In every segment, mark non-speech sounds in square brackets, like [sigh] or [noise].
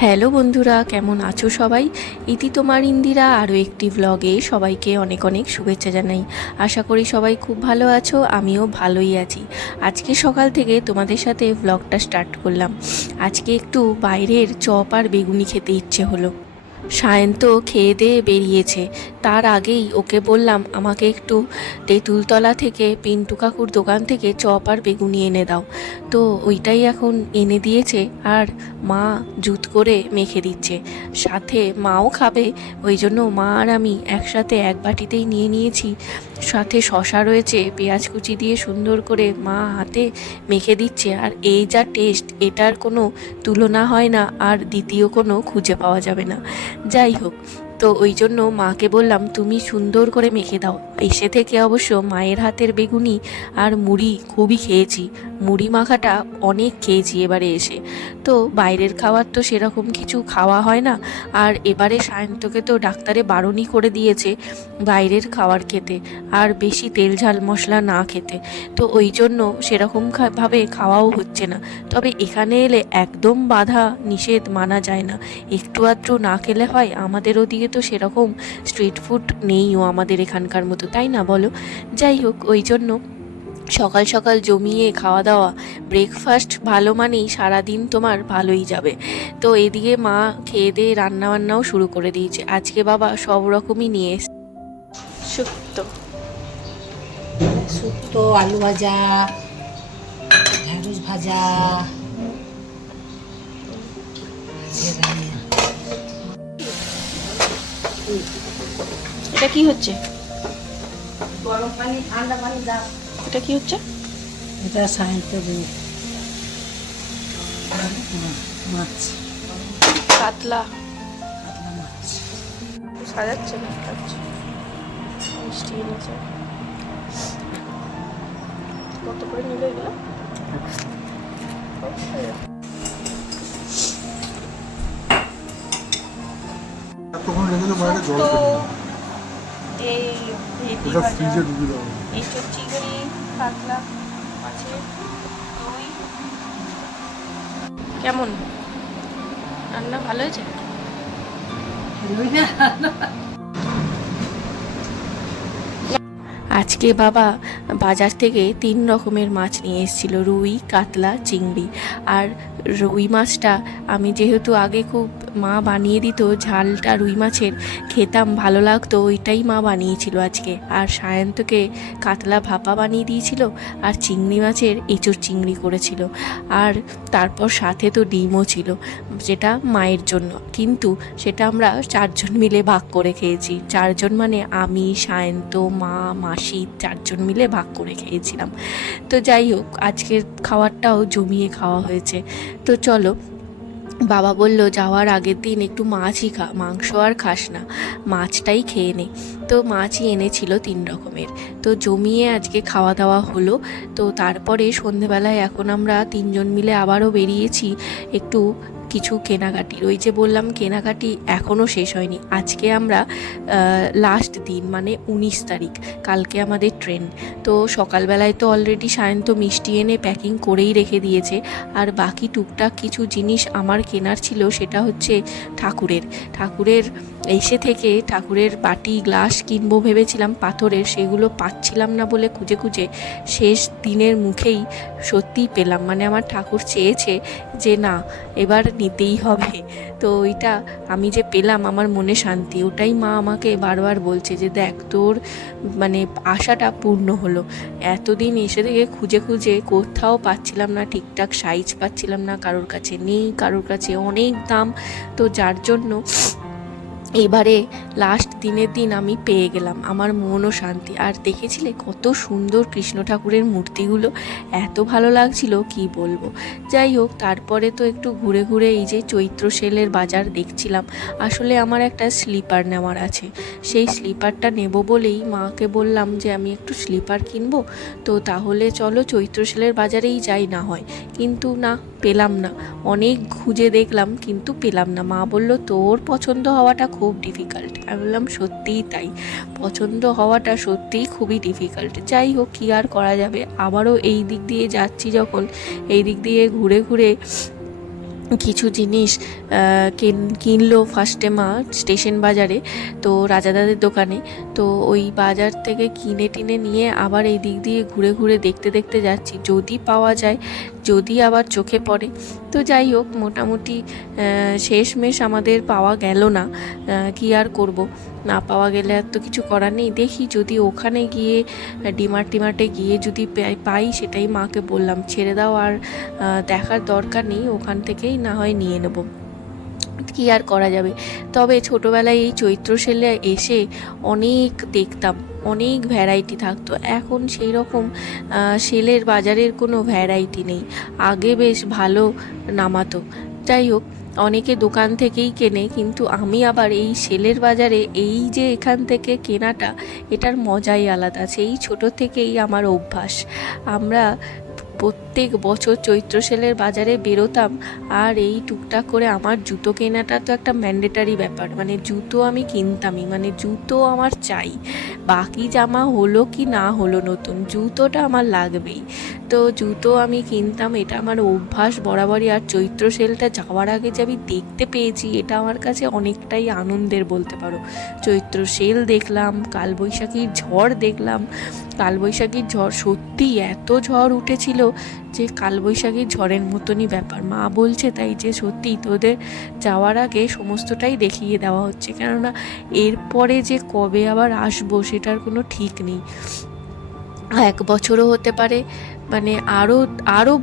Hello বন্ধুরা, কেমন আছো সবাই? ইতি তোমার ইন্দিরা, আরও একটি ব্লগে সবাইকে অনেক অনেক শুভেচ্ছা জানাই। আশা করি সবাই খুব ভালো আছো, আমিও ভালোই আছি। আজকে সকাল থেকে তোমাদের সাথে ব্লগটা স্টার্ট করলাম। আজকে একটু বাইরের চপ আর বেগুনি খেতে ইচ্ছে হলো। সায়ন্ত খেয়ে দিয়ে বেরিয়েছে। তার আগেই ওকে বললাম, আমাকে একটু তেঁতুলতলা থেকে পিন্টু কাকুর দোকান থেকে চপ আর বেগুনি এনে দাও। তো ওইটাই এখন এনে দিয়েছে আর মা জুত করে মেখে দিচ্ছে। সাথে মাও খাবে, ওই জন্য মা আর আমি একসাথে এক বাটিতেই নিয়ে নিয়েছি। সাথে শশা রয়েছে, পেঁয়াজ কুচি দিয়ে সুন্দর করে মা হাতে মেখে দিচ্ছে আর এই যা টেস্ট, এটার কোনো তুলনা হয় না আর দ্বিতীয় কোনো খুঁজে পাওয়া যাবে না। যাই হোক তো ওই জন্য মাকে বললাম, তুমি সুন্দর করে মেখে দাও। এসে থেকে অবশ্য মায়ের হাতের বেগুনি আর মুড়ি খুবই খেয়েছি। মুড়ি মাখাটা অনেক খেয়েছি এবারে এসে। তো বাইরের খাবার তো সেরকম কিছু খাওয়া হয় না। আর এবারে সায়ন্তকে তো ডাক্তারে বারণই করে দিয়েছে বাইরের খাবার খেতে আর বেশি তেল ঝাল মশলা না খেতে। তো ওই জন্য সেরকম খা- ভাবে খাওয়াও হচ্ছে না। তবে এখানে এলে একদম বাধা নিষেধ মানা যায় না। একটু আধটু না খেলে হয় আমাদের ওদিকে তো সেরকম স্ট্রিট ফুড নেইও আমাদের এখানকার মতো, তাই না বলো? যাই হোক, ওই জন্য সকাল সকাল জমিয়ে খাওয়া দাওয়া ব্রেকফাস্ট ভালো মানেই সারাদিন তোমার ভালোই যাবে। তো এদিকে মা খেয়ে দিয়ে রান্না বান্নাও শুরু করে দিয়েছে। আজকে বাবা সব রকমই নিয়ে এসছে। শুক্তো শুক্তো আলু ভাজা, ঢেঁড়স ভাজা। এটা কি হচ্ছে? গরম পানি ঠান্ডা পানি দাও এটা কি হচ্ছে? এটা সায়ন্ত দিন মাছ। কাতলা। কাতলা মাছ। সাজাচ্ছে না আচ্ছা মিষ্টি এনেছে। কত করে নিল এগুলো? তখন রেখে দাও বাইরে জল। এই ওটা ফ্রিজে ঢুকে দাও এঁচোর চিংড়ি কাতলা আছে কেমন? রান্না ভালো হয়েছে? [laughs] আজকে বাবা বাজার থেকে তিন রকমের মাছ নিয়ে এসেছিল রুই কাতলা চিংড়ি। আর রুই মাছটা আমি যেহেতু আগে খুব মা বানিয়ে দিত, ঝালটা রুই মাছের, খেতাম, ভালো লাগতো, ওইটাই মা বানিয়েছিল আজকে। আর সায়ন্তকে কাতলা ভাপা বানিয়ে দিয়েছিল আর চিংড়ি মাছের এঁচোর চিংড়ি করেছিল। আর তারপর সাথে তো ডিমও ছিল, যেটা মায়ের জন্য। কিন্তু সেটা আমরা চারজন মিলে ভাগ করে খেয়েছি। চারজন মানে আমি, সায়ন্ত, মা, মাসি চারজন মিলে ভাগ করে খেয়েছিলাম। তো যাই হোক, আজকের খাবারটাও জমিয়ে খাওয়া হয়েছে। তো চলো। বাবা বলল, যাওয়ার আগের দিন একটু মাছই খা, মাংস আর খাস না, মাছটাই খেয়ে নে। তো মাছই এনেছিল তিন রকমের। তো জমিয়ে আজকে খাওয়া দাওয়া হলো। তো তারপরে সন্ধেবেলায় এখন আমরা তিনজন মিলে আবারও বেরিয়েছি একটু কিছু কেনাকাটি ওই যে বললাম কেনাকাটি এখনও শেষ হয়নি। আজকে আমরা লাস্ট দিন মানে উনিশ তারিখ, কালকে আমাদের ট্রেন তো সকালবেলায় তো অলরেডি সায়ন্ত মিষ্টি এনে প্যাকিং করেই রেখে দিয়েছে। আর বাকি টুকটাক কিছু জিনিস আমার কেনার ছিল সেটা হচ্ছে ঠাকুরের। ঠাকুরের এসে থেকে ঠাকুরের বাটি গ্লাস কিনবো ভেবেছিলাম, পাথরের সেগুলো পাচ্ছিলাম না বলে খুঁজে খুঁজে শেষ দিনের মুখেই সত্যিই পেলাম। মানে আমার ঠাকুর চেয়েছে যে না, এবার নিতেই হবে। তো ওইটা আমি যে পেলাম, আমার মনে শান্তি। ওটাই মা আমাকে বারবার বলছে যে, দেখ, তোর মানে আশাটা পূর্ণ হলো। এতদিন এসে থেকে খুঁজে খুঁজে কোথাও পাচ্ছিলাম না, ঠিকঠাক সাইজ পাচ্ছিলাম না, কারোর কাছে নেই, কারোর কাছে অনেক দাম। তো যার জন্য এবারে লাস্ট দিনের দিন আমি পেয়ে গেলাম আমার মনও শান্তি। আর দেখেছিলে কত সুন্দর কৃষ্ণ ঠাকুরের মূর্তিগুলো? এত ভালো লাগছিল, কি বলব? যাই হোক, তারপরে তো একটু ঘুরে ঘুরে এই যে চৈত্র সেলের বাজার দেখছিলাম। আসলে আমার একটা স্লিপার নেওয়ার আছে। সেই স্লিপারটা নেব বলেই মাকে বললাম যে, আমি একটু স্লিপার কিনবো? তো তাহলে চলো চৈত্র সেলের বাজারেই যাই না হয়। কিন্তু না, পেলাম না। অনেক খুঁজে দেখলাম, কিন্তু পেলাম না। মা বলল, তোর পছন্দ হওয়াটা খুব ডিফিকাল্ট আমি বললাম, সত্যিই তাই। পছন্দ হওয়াটা সত্যিই খুবই ডিফিকাল্ট যাই হোক, কী আর করা যাবে? আবারও এই দিক দিয়ে যাচ্ছি যখন। এই দিক দিয়ে ঘুরে ঘুরে কিছু জিনিস কিনলো ফার্স্টে মা স্টেশন বাজারে, তো রাজাদাদের দোকানে। তো ওই বাজার থেকে কিনে টিনে নিয়ে আবার এই দিক দিয়ে ঘুরে ঘুরে দেখতে দেখতে যাচ্ছি। যদি পাওয়া যায় যদি আবার চোখে পড়ে। তো যাই হোক, মোটামুটি শেষমেশ আমাদের পাওয়া গেল না। কি আর করব? না পাওয়া গেলে আর তো কিছু করার নেই। দেখি যদি ওখানে গিয়ে, ডিমার্ট টিমার্টে গিয়ে যদি পাই সেটাই মাকে বললাম। ছেড়ে দাও আর দেখার দরকার নেই। ওখান থেকেই না হয় নিয়ে নেব। কি আর করা যাবে? তবে ছোটোবেলায় এই চৈত্র সেলে এসে অনেক দেখতাম, অনেক ভ্যারাইটি থাকতো। এখন সেই রকম সেলের বাজারের কোনো ভ্যারাইটি নেই। আগে বেশ ভালো নামাতো। যাই হোক, অনেকে দোকান থেকেই কেনে, কিন্তু আমি আবার এই সেলের বাজারে এই যে এখান থেকে কেনাটা, এটার মজাই আলাদা। সেই ছোট থেকেই আমার অভ্যাস। আমরা প্রত্যেক বছর চৈত্র সেলের বাজারে বেরোতাম, আর এই টুকটাক করে আমার জুতো কেনাটা তো একটা ম্যান্ডেটারি ব্যাপার। মানে জুতো আমি কিনতামই মানে জুতো আমার চাই। বাকি জামা হলো কি না হলো নতুন, জুতোটা আমার লাগবেই। তো জুতো আমি কিনতাম, এটা আমার অভ্যাস বরাবরই। আর চৈত্র সেলটা যাওয়ার আগে যে আমি দেখতে পেয়েছি, এটা আমার কাছে অনেকটাই আনন্দের বলতে পারো। চৈত্র সেল দেখলাম, কালবৈশাখীর ঝড় দেখলাম। কালবৈশাখীর ঝড় সত্যি এত ঝড় উঠেছিল যে কালবৈশাখীর ঝড়ের মতনই ব্যাপার। মা বলছে তাই যে সত্যি তোদের যাওয়ার আগে সমস্তটাই দেখিয়ে দেওয়া হচ্ছে। কেননা এরপরে যে কবে আবার আসব সেটার কোনো ঠিক নেই। এক বছরও হতে পারে মানে আরও আরও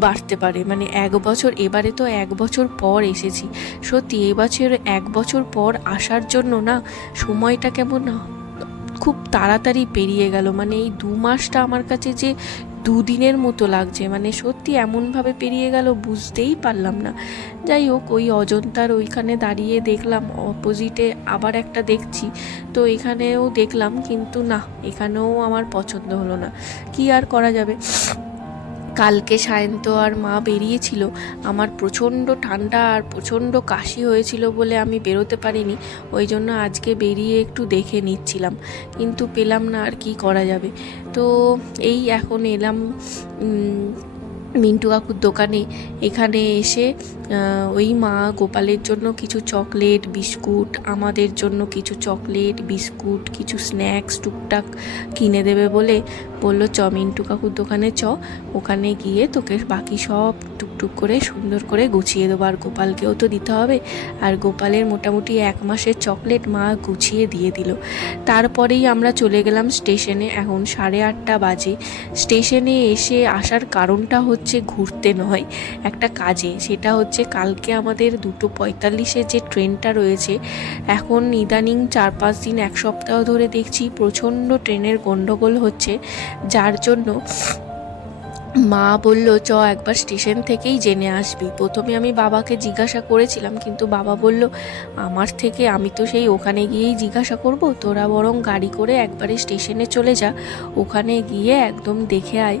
বাড়তে পারে। মানে এক বছর, এবারে তো এক বছর পর এসেছি। সত্যি এবছর এক বছর পর আসার জন্য না সময়টা কেমন খুব তাড়াতাড়ি পেরিয়ে গেল। মানে এই দু মাসটা আমার কাছে যে দুদিনের মতো লাগছে। মানে সত্যি এমনভাবে পেরিয়ে গেল, বুঝতেই পারলাম না। যাই হোক, ওই অজন্তার ওইখানে দাঁড়িয়ে দেখলাম অপোজিটে আবার একটা দেখছি। তো এখানেও দেখলাম, কিন্তু না, এখানেও আমার পছন্দ হলো না। কি আর করা যাবে? কালকে সায়ন্ত আর মা বেরিয়েছিল, আমার প্রচণ্ড ঠান্ডা আর প্রচণ্ড কাশি হয়েছিল বলে আমি বেরোতে পারিনি, ওই জন্য আজকে বেরিয়ে একটু দেখে নিচ্ছিলাম, কিন্তু পেলাম না আর কি করা যাবে। তো এই এখন এলাম মিন্টু কাকুর দোকানে, এখানে এসে ওই মা গোপালের জন্য কিছু চকলেট, বিস্কুট, আমাদের জন্য কিছু চকলেট, বিস্কুট, কিছু স্ন্যাক্স টুকটাক কিনে দেবে বলে বলল, চ, মিন্টু কাকুর দোকানে চ, ওখানে গিয়ে তোকে বাকি সব টুকটুক করে সুন্দর করে গুছিয়ে দেবো। আর গোপালকেও তো দিতে হবে। আর গোপালের মোটামুটি এক মাসের চকলেট মা গুছিয়ে দিয়ে দিল। তারপরেই আমরা চলে গেলাম স্টেশনে, এখন সাড়ে আটটা বাজে। স্টেশনে এসে আসার কারণটা হচ্ছে ঘুরতে নয়, একটা কাজে। সেটা হচ্ছে কালকে আমাদের দুটো পঁয়তাল্লিশে যে ট্রেনটা রয়েছে, এখন ইদানিং চার পাঁচ দিন, এক সপ্তাহ ধরে দেখছি প্রচণ্ড ট্রেনের গণ্ডগোল হচ্ছে। যার জন্য মা বলল, চ, একবার স্টেশন থেকেই জেনে আসবি। প্রথমে আমি বাবাকে জিজ্ঞাসা করেছিলাম, কিন্তু বাবা বলল, আমার থেকে আমি তো সেই ওখানে গিয়েই জিজ্ঞাসা করব। তোরা বরং গাড়ি করে একবারে স্টেশনে চলে যা। ওখানে গিয়ে একদম দেখে আয়।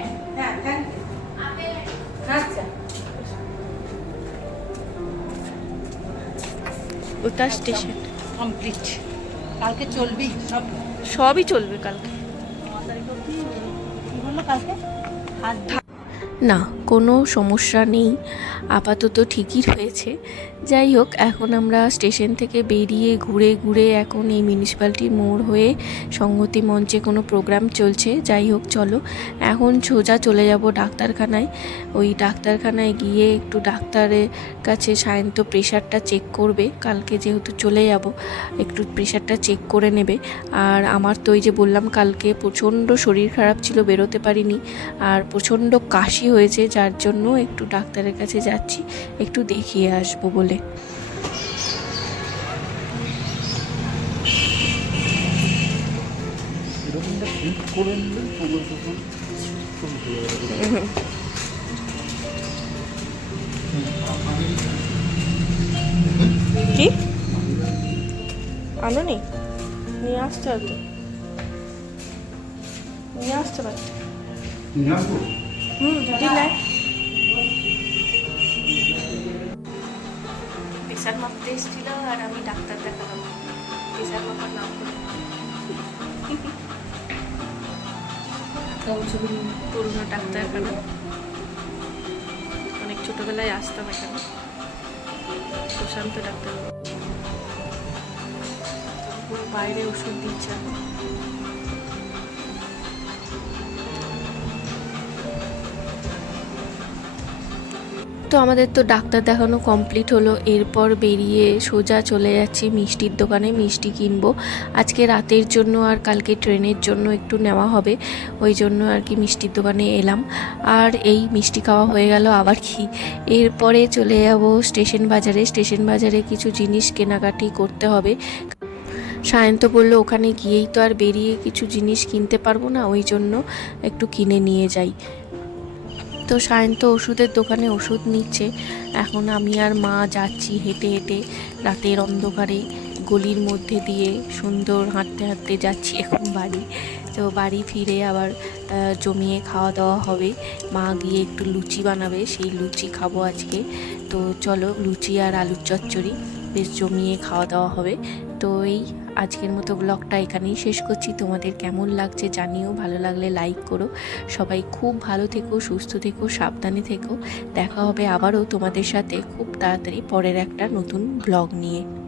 হ্যাঁ থ্যাংক ইউ আচ্ছা। ওটা স্টেশন কমপ্লিট কালকে চলবি? সব? সবই চলবে কালকে। কালকে? না, কোনো সমস্যা নেই। আপাতত ঠিকই হয়েছে। যাই হোক, এখন আমরা স্টেশন থেকে বেরিয়ে ঘুরে ঘুরে এখন এই মিউনিসিপ্যালিটি মোড় হয়ে সংহতি মঞ্চে কোনো প্রোগ্রাম চলছে। যাই হোক, চলো। এখন সোজা চলে যাব ডাক্তারখানায়। ওই ডাক্তারখানায় গিয়ে একটু ডাক্তারের কাছে সায়ন্ত প্রেশারটা চেক করবে। কালকে যেহেতু চলে যাব, একটু প্রেশারটা চেক করে নেবে। আর আমার তো ওই যে বললাম, কালকে প্রচণ্ড শরীর খারাপ ছিল, বেরোতে পারিনি। আর প্রচণ্ড কাশি হয়েছে যার জন্য একটু ডাক্তারের কাছে যাচ্ছি একটু দেখিয়ে আসব বলে। কি আনো নি নিয়ে আসতে হয়তো নিয়ে আসতে পারতে নিয়ে আসব? হুম নেয় প্রেশার মাপতে এসেছিল আর আমি ডাক্তার দেখালাম। প্রেশার মাপার নাম করে পুরনো ডাক্তারখানা অনেক ছোটবেলায় আসতাম এখানে। প্রশান্ত ডাক্তার। বাইরে ওষুধ দিচ্ছে। তো আমাদের তো ডাক্তার দেখানো কমপ্লিট হলো। এরপর বেরিয়ে সোজা চলে যাচ্ছি মিষ্টির দোকানে, মিষ্টি কিনবো। আজকে রাতের জন্য আর কালকে ট্রেনের জন্য একটু নেওয়া হবে, ওই জন্য আর কি মিষ্টির দোকানে এলাম। আর এই মিষ্টি খাওয়া হয়ে গেল আবার কি। এরপরে চলে যাব স্টেশন বাজারে। স্টেশন বাজারে কিছু জিনিস কেনাকাটি করতে হবে। সায়ন্ত বলল, ওখানে গিয়েই তো আর বেরিয়ে কিছু জিনিস কিনতে পারব না, ওই জন্য একটু কিনে নিয়ে যাই। তো সায়ন্ত ওষুধের দোকানে ওষুধ নিচ্ছে। এখন আমি আর মা যাচ্ছি হেঁটে হেঁটে রাতের অন্ধকারে গলির মধ্যে দিয়ে সুন্দর হাঁটতে হাঁটতে যাচ্ছি এখন বাড়ি। তো বাড়ি ফিরে আবার জমিয়ে খাওয়া দাওয়া হবে। মা গিয়ে একটু লুচি বানাবে, সেই লুচি খাব আজকে। তো চলো লুচি আর আলুর চচ্চড়ি, বেশ জমিয়ে খাওয়া দাওয়া হবে। তো এই আজকের মতো ব্লগটা এখানেই শেষ করছি। তোমাদের কেমন লাগছে জানিও, ভালো লাগলে লাইক করো। সবাই খুব ভালো থেকো, সুস্থ থেকো, সাবধানে থেকো। দেখা হবে আবারও তোমাদের সাথে খুব তাড়াতাড়ি পরের একটা নতুন ব্লগ নিয়ে।